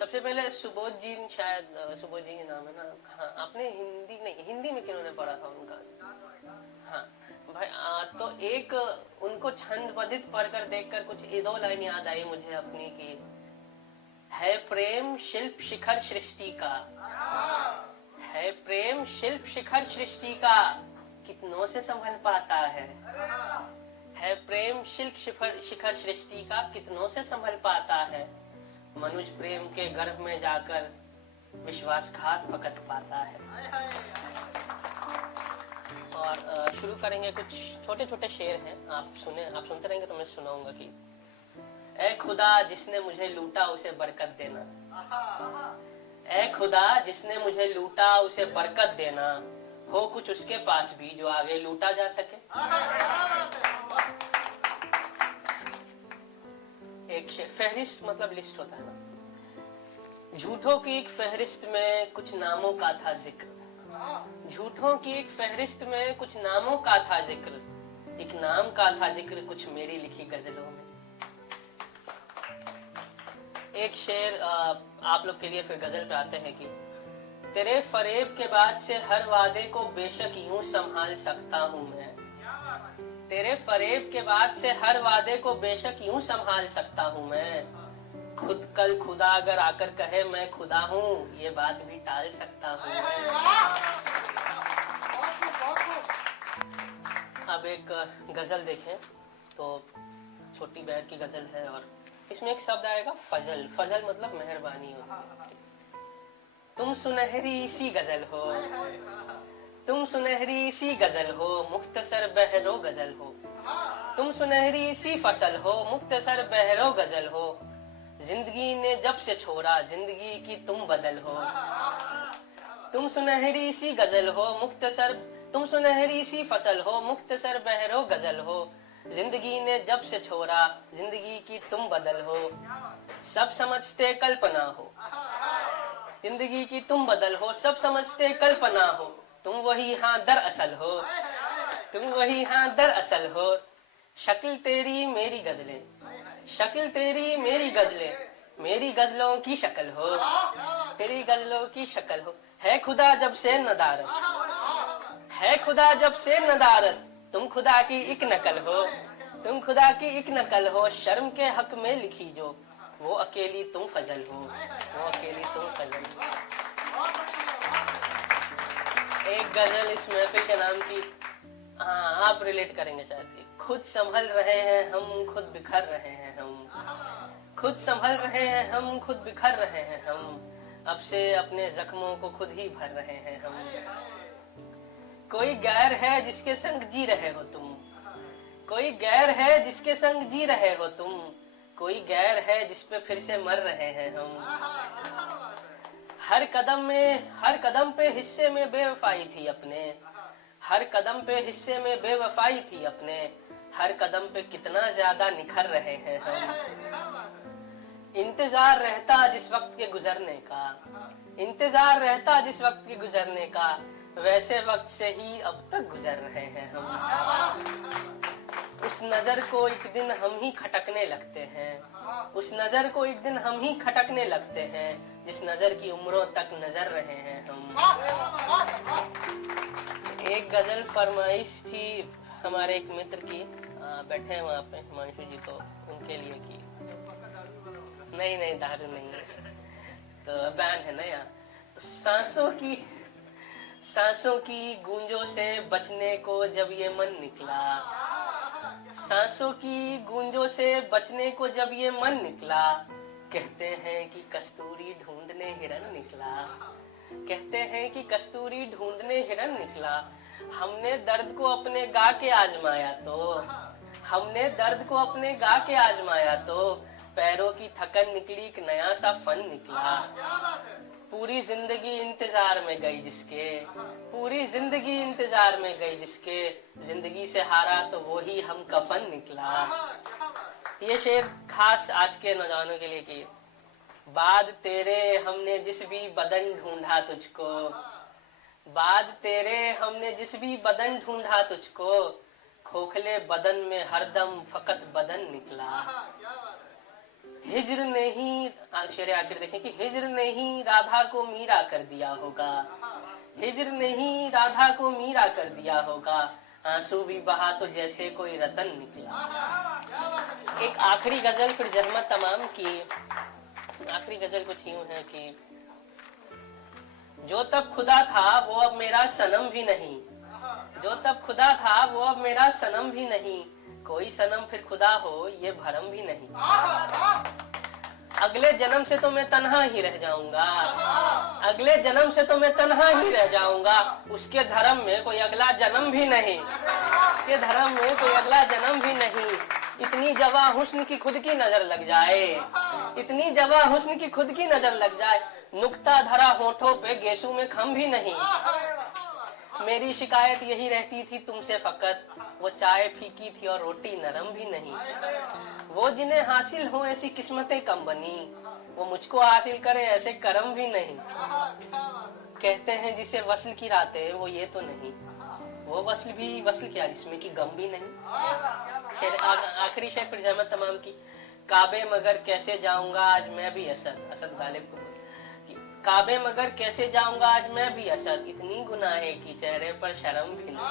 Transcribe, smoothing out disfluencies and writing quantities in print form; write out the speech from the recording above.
सबसे पहले सुबोध जी, शायद सुबोध जी के नाम है ना। हाँ, आपने हिंदी नहीं, हिंदी में किन्होंने पढ़ा था उनका? हाँ भाई, तो एक उनको छंद बदित पढ़कर देखकर कुछ दो लाइन याद आई मुझे अपनी की, है प्रेम शिल्प शिखर सृष्टि का, है प्रेम शिल्प शिखर सृष्टि का, कितनों से संभल पाता है प्रेम शिल्प शिखर सृष्टि का, कितनों से संभल पाता है, मनुज प्रेम के गर्भ में जाकर विश्वासघात पकड़ पाता है। और शुरू करेंगे, कुछ छोटे छोटे शेर हैं, आप सुनते रहेंगे तो मैं सुनाऊंगा कि ऐ खुदा जिसने मुझे लूटा उसे बरकत देना, ऐ खुदा जिसने मुझे लूटा उसे बरकत देना, हो कुछ उसके पास भी जो आगे लूटा जा सके। एक फहरिस्त मतलब लिस्ट होता है ना। झूठों की एक फहरिस्त में कुछ नामों का था जिक्र, झूठों की एक फहरिस्त में कुछ नामों का था जिक्र, एक नाम का था जिक्र कुछ मेरी लिखी गजलों में। एक शेर आप लोग के लिए, फिर गजल पे आते हैं कि तेरे फरेब के बाद से हर वादे को बेशक यूं संभाल सकता हूं मैं, तेरे फरेब के बाद से हर वादे को बेशक यूं संभाल सकता हूं मैं, खुद कल खुदा अगर आकर कहे मैं खुदा हूं, ये बात भी टाल सकता हूं मैं। अब एक गजल देखें तो छोटी बहर की गजल है, और इसमें एक शब्द आएगा फजल। फजल मतलब मेहरबानी होती है। तुम सुनहरी सी गजल हो, तुम सुनहरी सी गजल हो, मुख्तसर बहरो गजल हो, तुम सुनहरी सी फसल हो, मुख्तसर बहरो गजल हो, जिंदगी ने जब से छोड़ा जिंदगी की तुम बदल हो, तुम सुनहरी सी गजल हो मुख्तसर, तुम सुनहरी सी फसल हो, मुख्तसर बहरो गजल हो, जिंदगी ने जब से छोड़ा जिंदगी की तुम बदल हो, सब समझते कल्पना हो, जिंदगी की तुम बदल हो, सब समझते कल्पना हो, तुम वही हाँ दरअसल हो, तुम वही हाँ दरअसल हो, शक्ल तेरी मेरी गजलें, शक्ल तेरी मेरी गजलें, मेरी गजलों की शक्ल हो, मेरी गजलों की शक्ल हो, है खुदा जब से नदारत, है खुदा जब से नदारत, तुम खुदा की एक नकल हो, तुम खुदा की एक नकल हो, शर्म के हक में लिखी जो, वो अकेली तुम फजल हो, वो अकेली तुम फजल हो। एक गजल इस महफिल के नाम की, हाँ आप रिलेट करेंगे शायद, खुद संभल रहे हैं हम खुद बिखर रहे हैं हम, खुद संभल रहे हैं हम खुद बिखर रहे हैं हम, अब से अपने जख्मों को खुद ही भर रहे हैं हम, कोई गैर है जिसके संग जी रहे हो तुम, कोई गैर है जिसके संग जी रहे हो तुम, कोई गैर है जिस पे फिर से मर रहे हैं हम, हर कदम पे हिस्से में बेवफाई थी अपने, हर कदम पे हिस्से में बेवफाई थी अपने, हर कदम पे कितना ज्यादा निखर रहे हैं हम, इंतजार रहता जिस वक्त के गुजरने का, इंतजार रहता जिस वक्त के गुजरने का, वैसे वक्त से ही अब तक गुजर रहे हैं हम, उस नजर को एक दिन हम ही खटकने लगते हैं, उस नजर को एक दिन हम ही खटकने लगते हैं, जिस नजर की उम्रों तक नजर रहे हैं हम। एक गजल फरमाइश थी हमारे एक मित्र की, बैठे हैं वहाँ पे हिमांशु जी, तो उनके लिए की, नहीं दारू नहीं है, तो बैन है ना यहाँ। तो सांसों की गूंजों से बचने को जब ये मन निकला, सांसों की गूंजों से बचने को जब ये मन निकला, कहते हैं कि कस्तूरी ढूंढने हिरन निकला, कहते हैं कि कस्तूरी ढूंढने हिरन निकला, हमने दर्द को अपने गा के आजमाया तो, हमने दर्द को अपने गा के आजमाया तो, पैरों की थकन निकली एक नया सा फन निकला, पूरी जिंदगी इंतजार में गई जिसके, पूरी जिंदगी इंतजार में गई जिसके, जिंदगी से हारा तो वो ही हम कफन निकला। ये शेर खास आज के नौजवानों के लिए कि बाद तेरे हमने जिस भी बदन ढूंढा तुझको, बाद तेरे हमने जिस भी बदन ढूंढा तुझको, खोखले बदन में हरदम फकत बदन निकला, हिज्र ने ही, शेर आखिर देखें कि हिज्र ने ही राधा को मीरा कर दिया होगा, हिज्र ने ही राधा को मीरा कर दिया होगा, आंसू भी बहा तो जैसे कोई रतन निकला। एक आखिरी गजल फिर जहमत तमाम की। आखिरी गजल कुछ यूं है कि जो तब खुदा था वो अब मेरा सनम भी नहीं, जो तब खुदा था वो अब मेरा सनम भी नहीं, कोई सनम फिर खुदा हो ये भरम भी नहीं। अगले जन्म से तो मैं तन्हा ही रह जाऊंगा, अगले जन्म से तो मैं तन्हा ही रह जाऊंगा, उसके धर्म में कोई अगला जन्म भी नहीं, उसके धर्म में कोई अगला जन्म भी नहीं। इतनी जवा हुस्न की खुद की नजर लग जाए, इतनी जवा हुस्न की खुद की नजर लग जाए, नुक्ता धरा होठों पे गेसू में खम भी नहीं। मेरी शिकायत यही रहती थी तुमसे फकत, वो चाय फीकी थी और रोटी नरम भी नहीं। वो जिन्हें हासिल हो ऐसी किस्मतें कम बनी, वो मुझको हासिल करे ऐसे करम भी नहीं। कहते हैं जिसे वस्ल की रातें वो ये तो नहीं, वो वस्ल भी वस्ल क्या जिसमें की गम भी नहीं। आखिरी शेर फिर जहमत तमाम की। काबे मगर कैसे जाऊंगा आज मैं भी असद गालिब को, काबे मगर कैसे जाऊंगा आज मैं भी असद, इतनी गुनाहे की चेहरे पर शर्म भी नहीं।